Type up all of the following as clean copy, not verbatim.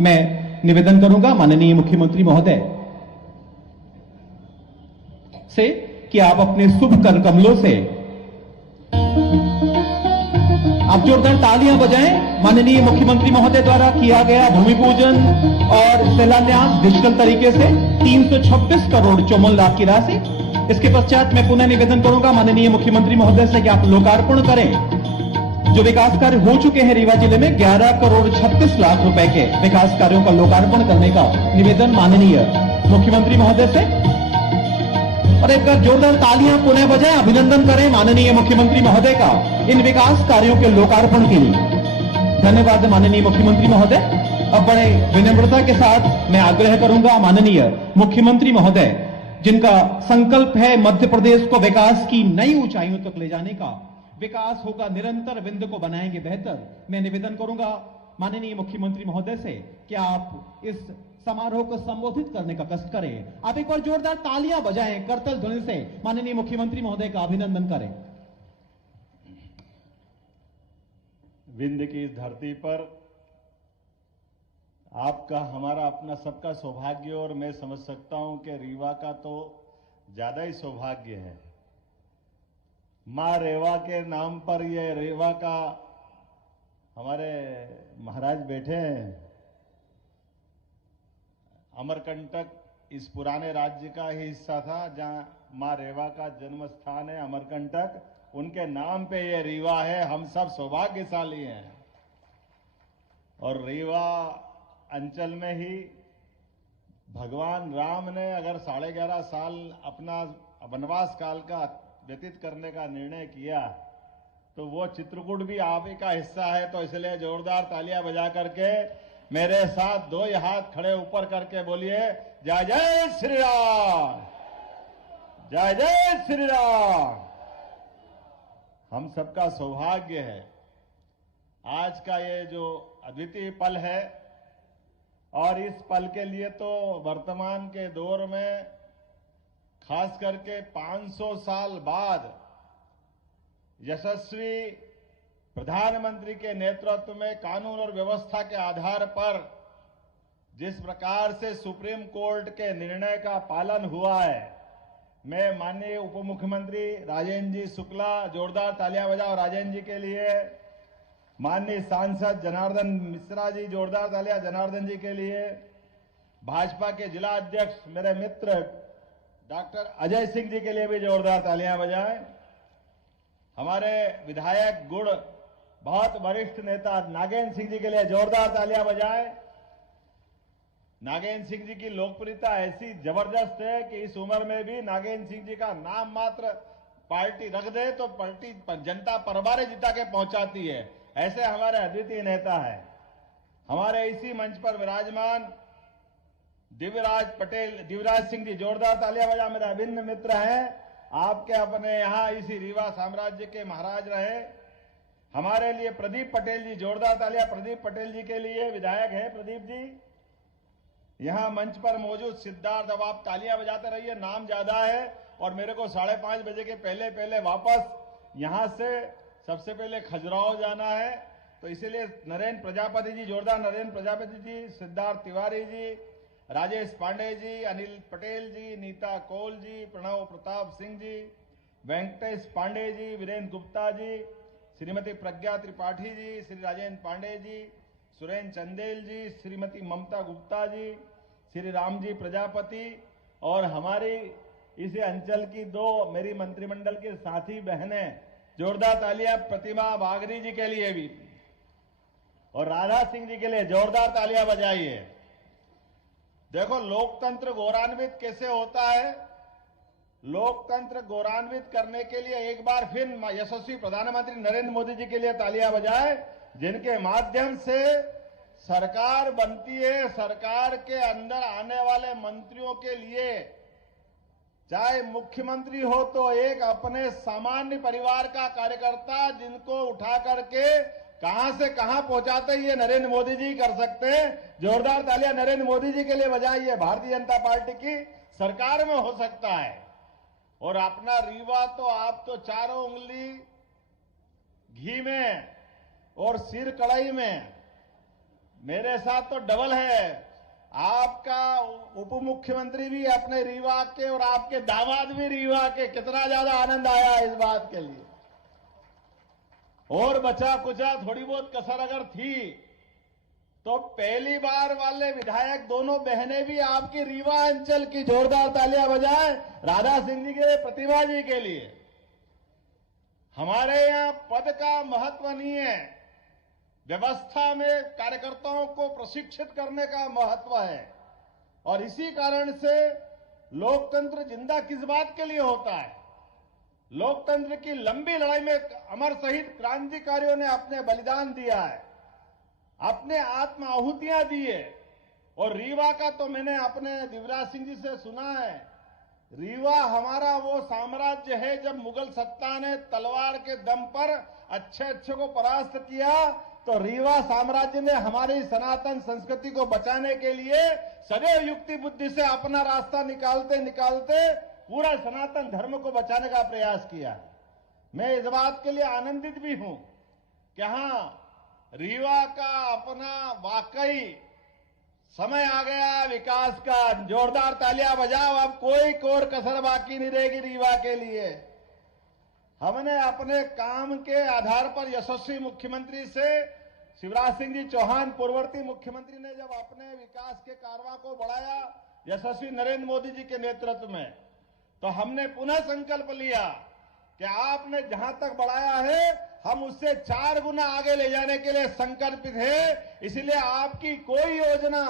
मैं निवेदन करूंगा माननीय मुख्यमंत्री महोदय से कि आप अपने शुभ कर कमलों से आप जोरदार तालियां बजाएं। माननीय मुख्यमंत्री महोदय द्वारा किया गया भूमि पूजन और शिलान्यास डिजिटल तरीके से 326 करोड़ 54 लाख की राशि। इसके पश्चात मैं पुनः निवेदन करूंगा माननीय मुख्यमंत्री महोदय से कि आप लोकार्पण करें जो विकास कार्य हो चुके हैं रीवा जिले में 11 करोड़ 36 लाख रुपए के विकास कार्यों का लोकार्पण करने का निवेदन माननीय मुख्यमंत्री महोदय से। और एक बार जोरदार तालियां पुनः बजाएं, अभिनंदन करें माननीय मुख्यमंत्री महोदय का इन विकास कार्यों के लोकार्पण के लिए। धन्यवाद माननीय मुख्यमंत्री महोदय। अब बड़े विनम्रता के साथ मैं आग्रह करूंगा माननीय मुख्यमंत्री महोदय जिनका संकल्प है मध्य प्रदेश को विकास की नई ऊंचाइयों तक ले जाने का, विकास होगा निरंतर, विंध्य को बनाएंगे बेहतर। मैं निवेदन करूंगा माननीय मुख्यमंत्री महोदय से कि आप इस समारोह को संबोधित करने का कष्ट करें। आप एक बार जोरदार तालियां बजाएं, करतल ध्वनि से माननीय मुख्यमंत्री महोदय का अभिनंदन करें। विंध्य की इस धरती पर आपका, हमारा, अपना सबका सौभाग्य, और मैं समझ सकता हूं कि रीवा का तो ज्यादा ही सौभाग्य है। मां रेवा के नाम पर ये रेवा का हमारे महाराज बैठे हैं। अमरकंटक इस पुराने राज्य का ही हिस्सा था जहां मां रेवा का जन्म स्थान है, अमरकंटक। उनके नाम पे ये रीवा है। हम सब सौभाग्यशाली हैं। और रीवा अंचल में ही भगवान राम ने अगर 11.5 साल अपना वनवास काल का व्यतीत करने का निर्णय किया तो वो चित्रकूट भी आप ही का हिस्सा है। तो इसलिए जोरदार तालियां बजा करके मेरे साथ 2 हाथ खड़े ऊपर करके बोलिए, जय जय श्री राम, जय जय श्री राम। हम सबका सौभाग्य है आज का ये जो अद्वितीय पल है। और इस पल के लिए तो वर्तमान के दौर में खास करके 500 साल बाद यशस्वी प्रधानमंत्री के नेतृत्व में कानून और व्यवस्था के आधार पर जिस प्रकार से सुप्रीम कोर्ट के निर्णय का पालन हुआ है, मैं माननीय उप मुख्यमंत्री राजेंद्र जी शुक्ला, जोरदार तालियां बजाओ राजेंद्र जी के लिए। माननीय सांसद जनार्दन मिश्रा जी, जोरदार तालियां जनार्दन जी के लिए। भाजपा के जिला अध्यक्ष मेरे मित्र डॉक्टर अजय सिंह जी के लिए भी जोरदार तालियां बजाएं। हमारे विधायक गुड़ बहुत वरिष्ठ नेता नागेंद्र सिंह जी के लिए जोरदार तालियां बजाएं। नागेंद्र सिंह जी की लोकप्रियता ऐसी जबरदस्त है कि इस उम्र में भी नागेंद्र सिंह जी का नाम मात्र पार्टी रख दे तो पार्टी जनता परबारे जिता के पहुंचाती है। ऐसे हमारे अद्वितीय नेता है। हमारे इसी मंच पर विराजमान दिव्यराज सिंह जी, जोरदार तालियां बजा, मेरे अभिन्न मित्र हैं। आपके अपने यहां इसी रीवा साम्राज्य के महाराज रहे। हमारे लिए प्रदीप पटेल जी, जोरदार तालियां प्रदीप पटेल जी के लिए, विधायक है प्रदीप जी। यहां मंच पर मौजूद सिद्धार्थ, अब आप तालियां बजाते रहिए, नाम ज्यादा है और मेरे को 5:30 बजे के पहले वापस यहां से सबसे पहले खजुराहो जाना है। तो इसीलिए नरेंद्र प्रजापति जी, जोरदार नरेंद्र प्रजापति जी, सिद्धार्थ तिवारी जी, राजेश पांडे जी, अनिल पटेल जी, नीता कौल जी, प्रणव प्रताप सिंह जी, वेंकटेश पांडे जी, वीरेंद्र गुप्ता जी, श्रीमती प्रज्ञा त्रिपाठी जी, श्री राजेंद्र पांडे जी, सुरेंद्र चंदेल जी, श्रीमती ममता गुप्ता जी, श्री राम जी प्रजापति और हमारी इस अंचल की 2 मेरी मंत्रिमंडल की साथी बहनें, जोरदार तालियां प्रतिमा बागरी जी के लिए भी और राधा सिंह जी के लिए जोरदार तालियां बजाइए। देखो लोकतंत्र गौरवान्वित कैसे होता है। लोकतंत्र गौरवान्वित करने के लिए एक बार फिर यशस्वी प्रधानमंत्री नरेंद्र मोदी जी के लिए तालियां बजाएं, जिनके माध्यम से सरकार बनती है। सरकार के अंदर आने वाले मंत्रियों के लिए चाहे मुख्यमंत्री हो तो एक अपने सामान्य परिवार का कार्यकर्ता जिनको उठा करके कहां से कहां पहुंचाते ये नरेंद्र मोदी जी कर सकते हैं। जोरदार तालियां नरेंद्र मोदी जी के लिए बजाइए। भारतीय जनता पार्टी की सरकार में हो सकता है। और अपना रीवा तो आप तो चारों उंगली घी में और सिर कढ़ाई में मेरे साथ तो डबल है। आपका उप मुख्यमंत्री भी अपने रीवा के और आपके दामाद भी रीवा के, कितना ज्यादा आनंद आया इस बात के लिए। और बचा कुचा थोड़ी बहुत कसर अगर थी तो पहली बार वाले विधायक दोनों बहनें भी आपकी रीवा अंचल की, जोरदार तालियां बजाएं राधा सिंह जी के, प्रतिभा जी के लिए। हमारे यहां पद का महत्व नहीं है, व्यवस्था में कार्यकर्ताओं को प्रशिक्षित करने का महत्व है। और इसी कारण से लोकतंत्र जिंदा किस बात के लिए होता है? लोकतंत्र की लंबी लड़ाई में अमर शहीद क्रांतिकारियों ने अपने बलिदान दिया है, अपने आत्म आहुतियां दी है। और रीवा का तो मैंने अपने दिवराज सिंह जी से सुना है, रीवा हमारा वो साम्राज्य है जब मुगल सत्ता ने तलवार के दम पर अच्छे को परास्त किया, तो रीवा साम्राज्य ने हमारी सनातन संस्कृति को बचाने के लिए सदैव युक्ति बुद्धि से अपना रास्ता निकालते निकालते पूरा सनातन धर्म को बचाने का प्रयास किया। मैं इस बात के लिए आनंदित भी हूं कि हां, रीवा का अपना वाकई समय आ गया विकास का। जोरदार तालियां बजाओ, अब कोई कोर कसर बाकी नहीं रहेगी रीवा के लिए। हमने अपने काम के आधार पर यशस्वी मुख्यमंत्री से शिवराज सिंह जी चौहान पूर्ववर्ती मुख्यमंत्री ने जब अपने विकास के कारवां को बढ़ाया यशस्वी नरेंद्र मोदी जी के नेतृत्व में, तो हमने पुनः संकल्प लिया कि आपने जहां तक बढ़ाया है हम उससे 4 गुना आगे ले जाने के लिए संकल्पित है। इसलिए आपकी कोई योजना,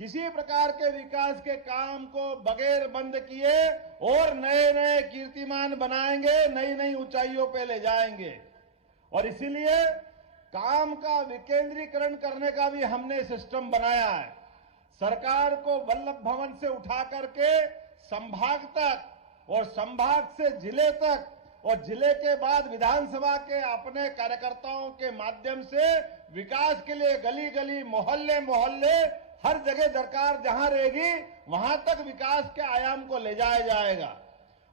किसी प्रकार के विकास के काम को बगैर बंद किए और नए नए कीर्तिमान बनाएंगे, नई नई ऊंचाइयों पे ले जाएंगे। और इसीलिए काम का विकेंद्रीकरण करने का भी हमने सिस्टम बनाया है। सरकार को वल्लभ भवन से उठा करके संभाग तक और संभाग से जिले तक और जिले के बाद विधानसभा के अपने कार्यकर्ताओं के माध्यम से विकास के लिए गली गली, मोहल्ले मोहल्ले, हर जगह दरकार जहां रहेगी वहां तक विकास के आयाम को ले जाया जाएगा।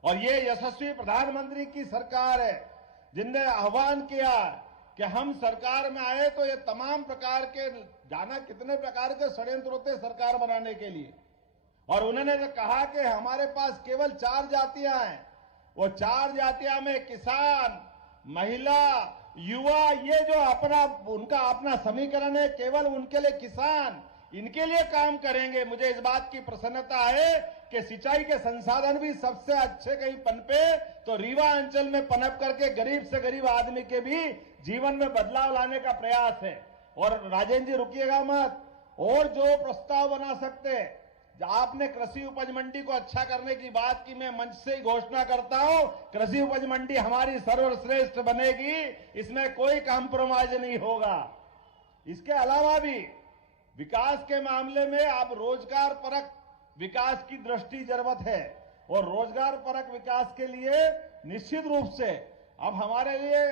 और ये यशस्वी प्रधानमंत्री की सरकार है जिनने आह्वान किया कि हम सरकार में आए तो ये तमाम प्रकार के, जाना कितने प्रकार के षड्यंत्र होते सरकार बनाने के लिए। और उन्होंने तो कहा कि हमारे पास केवल 4 जातियां हैं, वो 4 जातियां में किसान, महिला, युवा, ये जो उनका अपना समीकरण है, केवल उनके लिए किसान, इनके लिए काम करेंगे। मुझे इस बात की प्रसन्नता है कि सिंचाई के संसाधन भी सबसे अच्छे कहीं पनपे तो रीवा अंचल में पनप करके गरीब से गरीब आदमी के भी जीवन में बदलाव लाने का प्रयास है। और राजेंद्र जी रुकिएगा मत, और जो प्रस्ताव बना सकते, आपने कृषि उपज मंडी को अच्छा करने की बात की, मैं मंच से ही घोषणा करता हूं, कृषि उपज मंडी हमारी सर्वश्रेष्ठ बनेगी, इसमें कोई कॉम्प्रोमाइज नहीं होगा। इसके अलावा भी विकास के मामले में अब रोजगार परक विकास की दृष्टि जरूरत है। और रोजगार परक विकास के लिए निश्चित रूप से अब हमारे लिए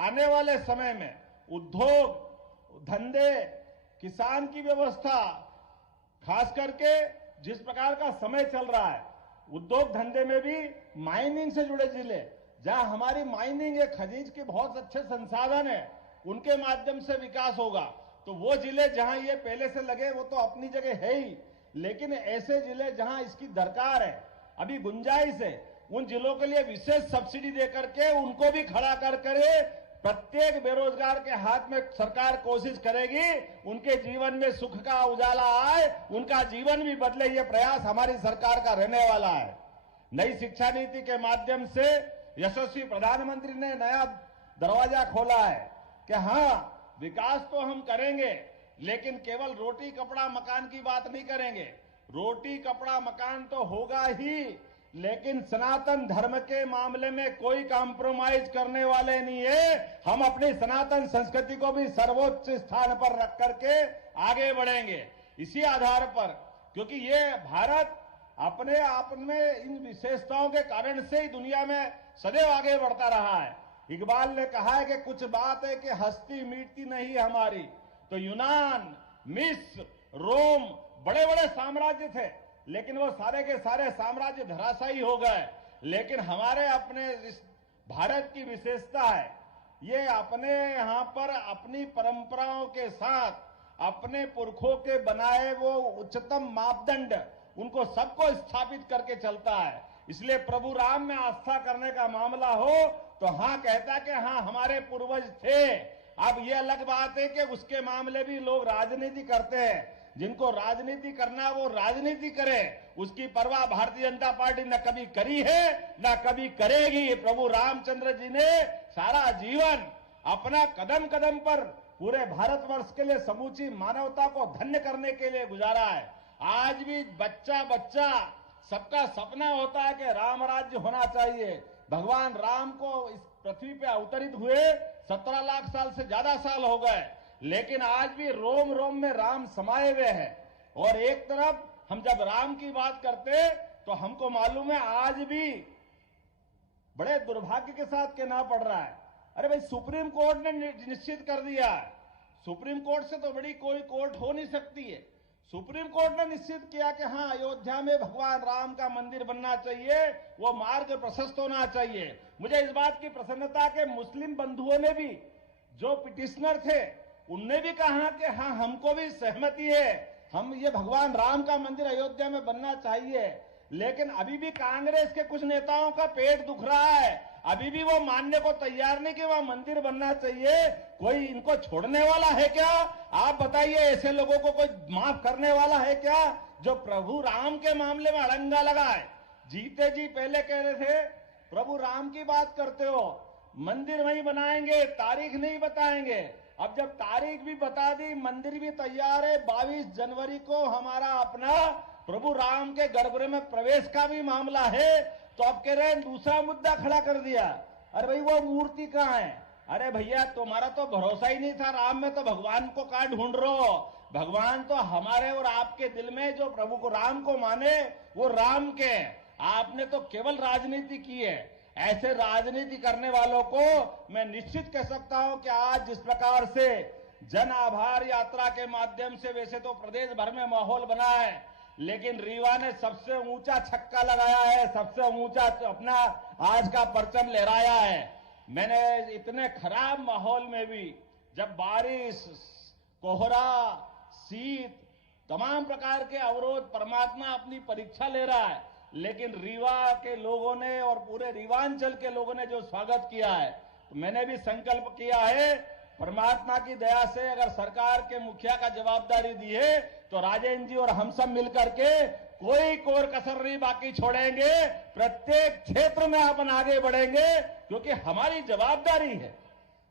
आने वाले समय में उद्योग धंधे, किसान की व्यवस्था, खास करके जिस प्रकार का समय चल रहा है, उद्योग धंधे में भी माइनिंग से जुड़े जिले जहां हमारी माइनिंग है, खनिज के बहुत अच्छे संसाधन है, उनके माध्यम से विकास होगा। तो वो जिले जहां ये पहले से लगे वो तो अपनी जगह है ही, लेकिन ऐसे जिले जहां इसकी दरकार है, अभी गुंजाइश है, उन जिलों के लिए विशेष सब्सिडी देकर के उनको भी खड़ा कर करे प्रत्येक बेरोजगार के हाथ में सरकार कोशिश करेगी उनके जीवन में सुख का उजाला आए, उनका जीवन भी बदले, ये प्रयास हमारी सरकार का रहने वाला है। नई शिक्षा नीति के माध्यम से यशस्वी प्रधानमंत्री ने नया दरवाजा खोला है कि हाँ, विकास तो हम करेंगे लेकिन केवल रोटी कपड़ा मकान की बात नहीं करेंगे। रोटी कपड़ा मकान तो होगा ही, लेकिन सनातन धर्म के मामले में कोई कॉम्प्रोमाइज करने वाले नहीं है। हम अपनी सनातन संस्कृति को भी सर्वोच्च स्थान पर रख करके आगे बढ़ेंगे इसी आधार पर, क्योंकि ये भारत अपने आप में इन विशेषताओं के कारण से ही दुनिया में सदैव आगे बढ़ता रहा है। इकबाल ने कहा है कि कुछ बात है कि हस्ती मिटती नहीं हमारी। तो यूनान, मिस्र, रोम बड़े बड़े साम्राज्य थे, लेकिन वो सारे के सारे साम्राज्य धराशायी हो गए। लेकिन हमारे अपने इस भारत की विशेषता है, ये अपने यहां पर अपनी परंपराओं के साथ अपने पुरखों के बनाए वो उच्चतम मापदंड उनको सबको स्थापित करके चलता है। इसलिए प्रभु राम में आस्था करने का मामला हो तो हाँ कहता कि हाँ हमारे पूर्वज थे। अब ये अलग बात है कि उसके मामले भी लोग राजनीति करते हैं। जिनको राजनीति करना वो राजनीति करे, उसकी परवाह भारतीय जनता पार्टी न कभी करी है न कभी करेगी। प्रभु रामचंद्र जी ने सारा जीवन अपना कदम कदम पर पूरे भारतवर्ष के लिए समूची मानवता को धन्य करने के लिए गुजारा है। आज भी बच्चा बच्चा सबका सपना होता है कि राम राज्य होना चाहिए। भगवान राम को इस पृथ्वी पे अवतरित हुए 17 लाख साल से ज्यादा साल हो गए, लेकिन आज भी रोम रोम में राम समाये हुए हैं। और एक तरफ हम जब राम की बात करते तो हमको मालूम है आज भी बड़े दुर्भाग्य के साथ कहना पड़ रहा है, अरे भाई सुप्रीम कोर्ट ने निश्चित कर दिया है। सुप्रीम कोर्ट से तो बड़ी कोई कोर्ट हो नहीं सकती है। सुप्रीम कोर्ट ने निश्चित किया कि हाँ अयोध्या में भगवान राम का मंदिर बनना चाहिए, वो मार्ग प्रशस्त होना चाहिए। मुझे इस बात की प्रसन्नता के मुस्लिम बंधुओं ने भी, जो पिटिशनर थे, उनने भी कहा कि हाँ हमको भी सहमति है, हम ये भगवान राम का मंदिर अयोध्या में बनना चाहिए। लेकिन अभी भी कांग्रेस के कुछ नेताओं का पेट दुख रहा है, अभी भी वो मानने को तैयार नहीं कि वहां मंदिर बनना चाहिए। कोई इनको छोड़ने वाला है क्या? आप बताइए, ऐसे लोगों को कोई माफ करने वाला है क्या जो प्रभु राम के मामले में अड़ंगा लगाए? जीते जी पहले कह रहे थे प्रभु राम की बात करते हो, मंदिर वहीं बनाएंगे, तारीख नहीं बताएंगे। अब जब तारीख भी बता दी, मंदिर भी तैयार है, 22 जनवरी को हमारा अपना प्रभु राम के गर्भगृह में प्रवेश का भी मामला है, तो अब कह रहे हैं दूसरा मुद्दा खड़ा कर दिया। अरे भाई वो मूर्ति कहाँ है? अरे भैया तुम्हारा तो भरोसा ही नहीं था राम में, तो भगवान को कहाँ ढूंढ रहे हो? भगवान तो हमारे और आपके दिल में, जो प्रभु को राम को माने वो राम के। आपने तो केवल राजनीति की है। ऐसे राजनीति करने वालों को मैं निश्चित कह सकता हूं कि आज जिस प्रकार से जन आभार यात्रा के माध्यम से वैसे तो प्रदेश भर में माहौल बना है, लेकिन रीवा ने सबसे ऊंचा छक्का लगाया है, सबसे ऊंचा अपना आज का परचम लहराया है। मैंने इतने खराब माहौल में भी, जब बारिश, कोहरा, शीत, तमाम प्रकार के अवरोध, परमात्मा अपनी परीक्षा ले रहा है, लेकिन रीवा के लोगों ने और पूरे रीवांचल के लोगों ने जो स्वागत किया है, तो मैंने भी संकल्प किया है परमात्मा की दया से अगर सरकार के मुखिया का जवाबदारी दी है तो राजेंद्र जी और हम सब मिलकर के कोई कोर कसर नहीं बाकी छोड़ेंगे। प्रत्येक क्षेत्र में अपन आगे बढ़ेंगे, क्योंकि हमारी जवाबदारी है।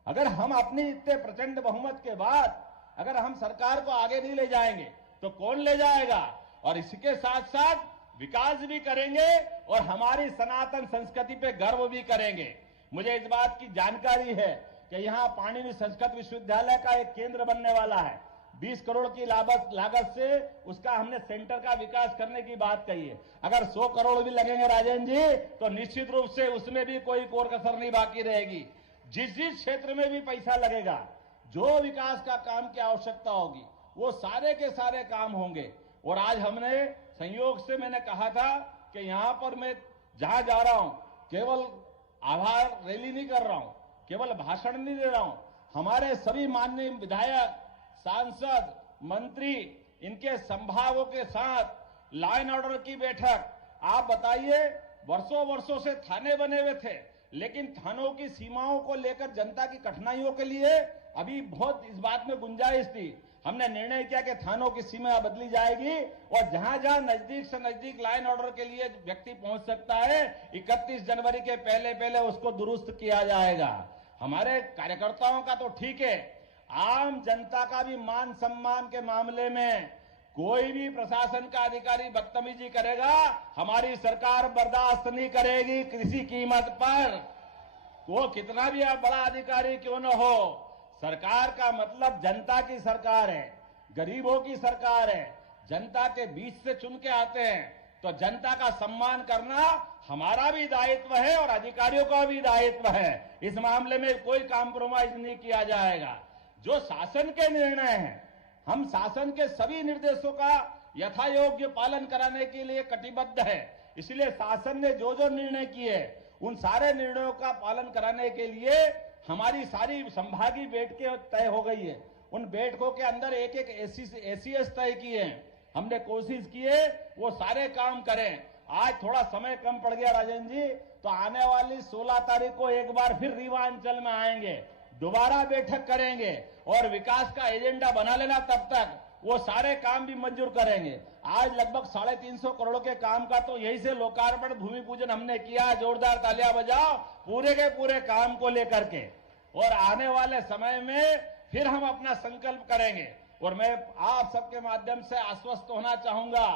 अगर हम अपनी इतने प्रचंड बहुमत के बाद अगर हम सरकार को आगे नहीं ले जाएंगे तो कौन ले जाएगा? और इसके साथ साथ विकास भी करेंगे और हमारी सनातन संस्कृति पे गर्व भी करेंगे। मुझे इस बात की जानकारी है कि यहाँ पाणिनि संस्कृत विश्वविद्यालय का एक केंद्र बनने वाला है। 20 करोड़ की लागत से उसका हमने सेंटर का विकास करने की बात कही है। अगर 100 करोड़ भी लगेंगे राजेंद्र जी, तो निश्चित रूप से उसमें भी कोई कोर कसर नहीं बाकी रहेगी। जिस जिस क्षेत्र में भी पैसा लगेगा, जो विकास का काम की आवश्यकता होगी, वो सारे के सारे काम होंगे। और आज हमने संयोग से, मैंने कहा था कि यहां पर मैं जहां जा रहा हूं केवल आभार रैली नहीं कर रहा हूं, केवल भाषण नहीं दे रहा हूं। हमारे सभी माननीय विधायक, सांसद, मंत्री, इनके संभागों के साथ लॉ एंड ऑर्डर की बैठक। आप बताइए, वर्षों वर्षों से थाने बने हुए थे, लेकिन थानों की सीमाओं को लेकर जनता की कठिनाइयों के लिए अभी बहुत इस बात में गुंजाइश थी। हमने निर्णय किया कि थानों की सीमा बदली जाएगी और जहां जहां नजदीक से नजदीक लाइन ऑर्डर के लिए व्यक्ति पहुंच सकता है, 31 जनवरी के पहले पहले उसको दुरुस्त किया जाएगा। हमारे कार्यकर्ताओं का तो ठीक है, आम जनता का भी मान सम्मान के मामले में कोई भी प्रशासन का अधिकारी बदतमीजी करेगा, हमारी सरकार बर्दाश्त नहीं करेगी किसी कीमत पर। वो कितना भी बड़ा अधिकारी क्यों न हो, सरकार का मतलब जनता की सरकार है, गरीबों की सरकार है, जनता के बीच से चुन के आते हैं, तो जनता का सम्मान करना हमारा भी दायित्व है और अधिकारियों का भी दायित्व है। इस मामले में कोई कॉम्प्रोमाइज नहीं किया जाएगा। जो शासन के निर्णय हैं, हम शासन के सभी निर्देशों का यथायोग्य पालन कराने के लिए कटिबद्ध है। इसलिए शासन ने जो जो निर्णय किए, उन सारे निर्णयों का पालन कराने के लिए हमारी सारी संभागीय बैठकें तय हो गई है उन बैठकों के अंदर एक एक एसीएस तय किए हैं। हमने कोशिश की है वो सारे काम करें। आज थोड़ा समय कम पड़ गया राजेंद्र जी, तो आने वाली 16 तारीख को एक बार फिर रीवा अंचल में आएंगे, दोबारा बैठक करेंगे और विकास का एजेंडा बना लेना। तब तक वो सारे काम भी मंजूर करेंगे। आज लगभग 350 करोड़ के काम का तो यही से लोकार्पण भूमि पूजन हमने किया। जोरदार तालियां बजाओ पूरे के पूरे काम को लेकर के। और आने वाले समय में फिर हम अपना संकल्प करेंगे। और मैं आप सबके माध्यम से आश्वस्त होना चाहूंगा,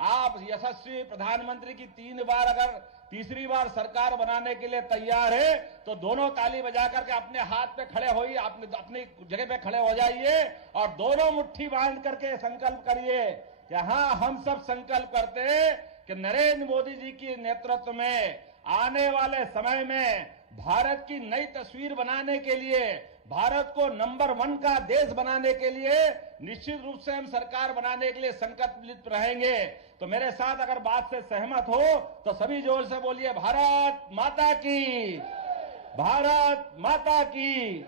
आप यशस्वी प्रधानमंत्री की 3 बार अगर तीसरी बार सरकार बनाने के लिए तैयार है तो दोनों ताली बजा करके अपने हाथ पे खड़े होइए, अपनी जगह पे खड़े हो जाइए और दोनों मुट्ठी बांध करके संकल्प करिए कि हाँ, हम सब संकल्प करते हैं कि नरेंद्र मोदी जी के नेतृत्व में आने वाले समय में भारत की नई तस्वीर बनाने के लिए, भारत को नंबर 1 का देश बनाने के लिए निश्चित रूप से हम सरकार बनाने के लिए संकल्पित रहेंगे। तो मेरे साथ अगर बात से सहमत हो तो सभी जोर से बोलिए, भारत माता की, भारत माता की।